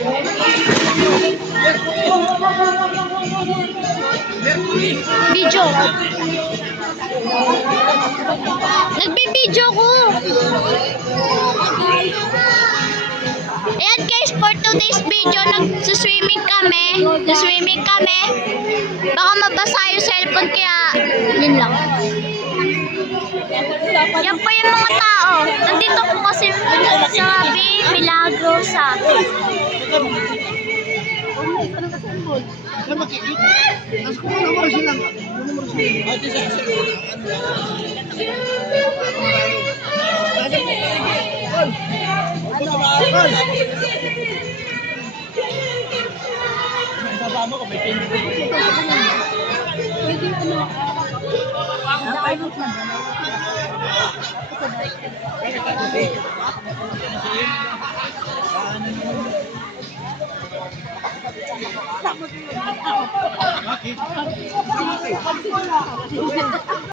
Video. Nagbibideo ko. Ayan guys, for today's video, nag-swimming kami. Nag-swimming kami. Baka mabasa yung cellphone kaya yun lang. Yan po yung mga tao. Nandito po kasi sa Milagro sa